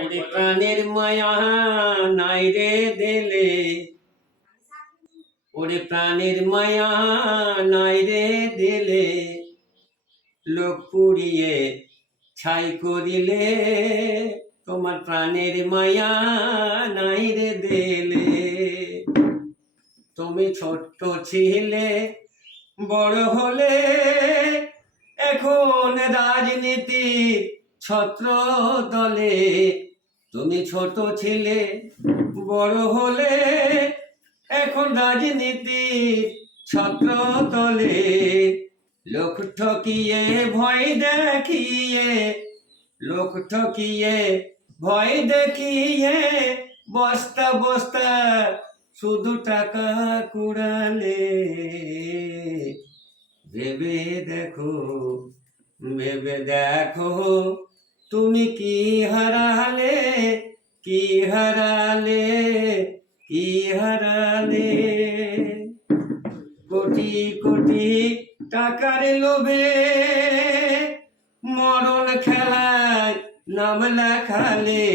ওরে প্রাণের মায়া নাই রে দিলে, ওরে প্রাণের মায়া নাই রে দিলে, লোক পুড়িয়ে ছাই করিলে, তোমার প্রাণের মায়া নাই রে দিলে। তুমি ছোট্ট ছিলে, বড় হলে, এখন রাজনীতির ছত্র দলে। তুমি ছোট ছিলে, বড় হলে, এখন রাজনীতির ছত্র দলে। লোক ঠকিয়ে ভয় দেখিয়ে, লোক ঠকিয়ে ভয় দেখিয়ে, বস্তা বস্তা শুধু টাকা কুড়ালে। ভেবে দেখো, ভেবে দেখো, তুমি কি হারালে, কি হারালে, কি হারালে। কোটি কোটি টাকার লোভে মরণ খেলায় নাম লেখালে।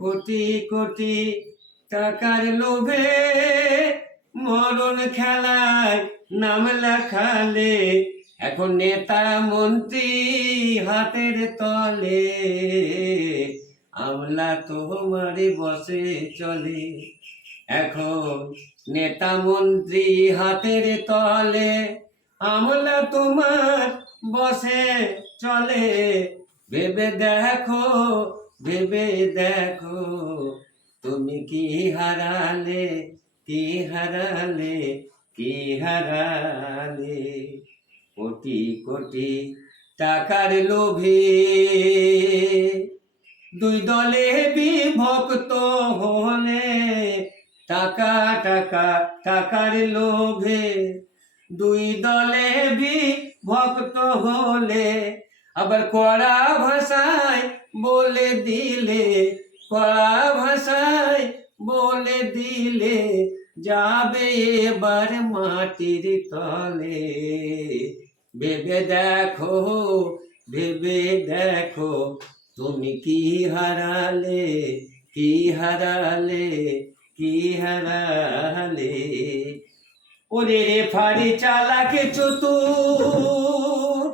কোটি কোটি টাকার লোভে মরণ খেলায় নাম লেখালে। এখন নেতা মন্ত্রী হাতের তলে, আমলা তোমারে বসে চলে। এখন নেতা মন্ত্রী হাতের তলে, আমলা তোমার বসে চলে। ভেবে দেখো, ভেবে দেখো, তুমি কি হারালে, কি হারালে, কি হারালে। কোটি কোটি টাকার লোভে দুই দলে বিভক্ত হলে। টাকা টাকা টাকার লোভে দুই দলে বিভক্ত হলে। আবার কড়া ভাষায় বলে দিলে, কড়া ভাষায় বলে দিলে, যাবে এবার মাটির তলে। ভেবে দেখো, ভেবে দেখো, তুমি কি হারালে, কি হারালে, কি হারালে। ওরে রেফারি চালাক চতুর,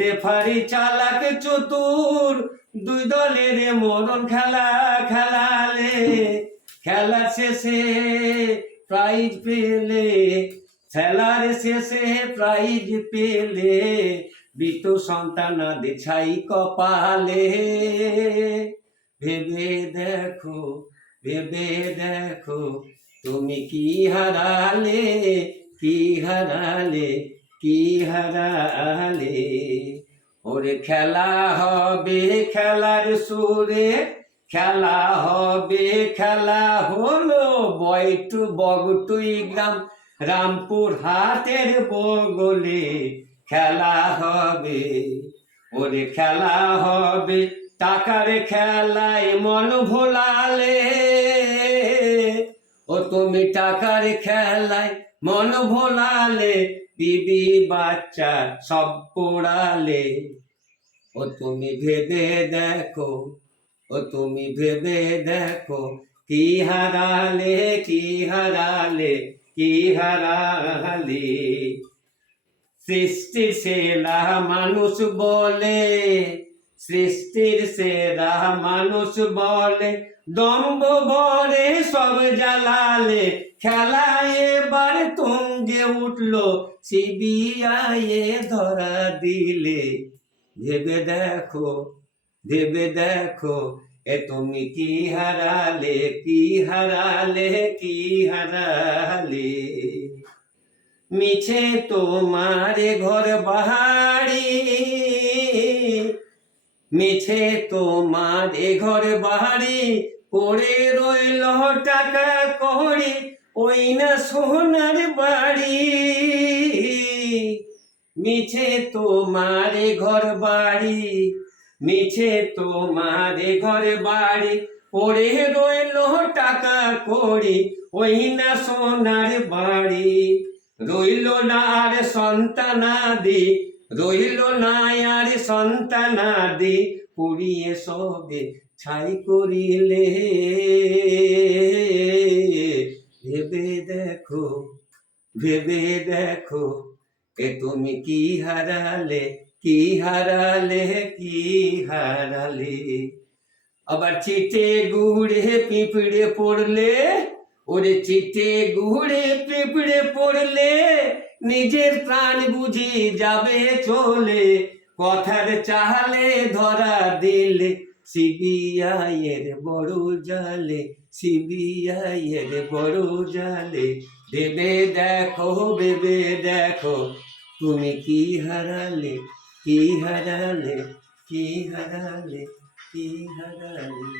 রেফারি চালাক চতুর, দুই দলের মরণ খেলা খেলালে। খেলা শেষে প্রাইজ পেলে, খেলার শেষে প্রাইজ পেলে, মৃত সন্তানাদের ছাই কপালে। ভেবে দেখো, ভেবে দেখো, তুমি কি হারালে, কি হারালে, কি হারালে। ওরে খেলা হবে খেলার সুরে, খেলা হবে খেলা হলো বয়টু বগটুই গ্রাম, রামপুর হাটের বগলে। খেলা হবে, ওরে খেলা হবে টাকার খেলায় মন ভোলালে। ও তুমি টাকার খেলায় মন ভোলালে, বিবি বাচ্চা সব পোড়ালে। ও তুমি ভেবে দেখো, ও তুমি ভেবে দেখো, কি হারালে, কি হারালে, কি হারালে। সৃষ্টির সেরা মানুষ বলে, সৃষ্টির সেরা মানুষ বলে, দম্ভ ভরে সব জ্বালালে। খেলা এবার তুঙ্গে উঠলো, সিবিআই ধরা দিলে। ভেবে দেখো, ভেবে দেখো, এ তুমি কি হারালে, কি হারালে, কি হারালে। মিছে তোমার ঘর বাহারি, মিছে তোমার ঘর বাহারি, পড়ে রইল টাকা কড়ি, ওই না সোনার বাড়ি। মিছে তোমার ঘর বাড়ি, মিছে তোমার ঘর বাড়ি, পড়ে রইল টাকা কড়ি, ওই না সোনার বাড়ি। রইল না আর সন্তানাদি, রইল না আর সন্তানাদি, পুড়িয়ে সবে ছাই করিলে। ভেবে দেখো, ভেবে দেখো, এ তুমি কি হারালে, কি হারালে, কি হারালে। আবার চিটে গুড়ে পিঁপড়ে পড়লে, ওরে চিটে গুড়ে পিঁপড়ে পড়লে, নিজের প্রাণ বুঝি যাবে চলে, কথার চালে ধরা দিলে, সিবিআই এর বড় জালে, সিবিআই এর বড় জালে। ভেবে দেখো, ভেবে দেখো, তুমি কি হারালে, কি হারালে, কি হারালে, কি হারালে।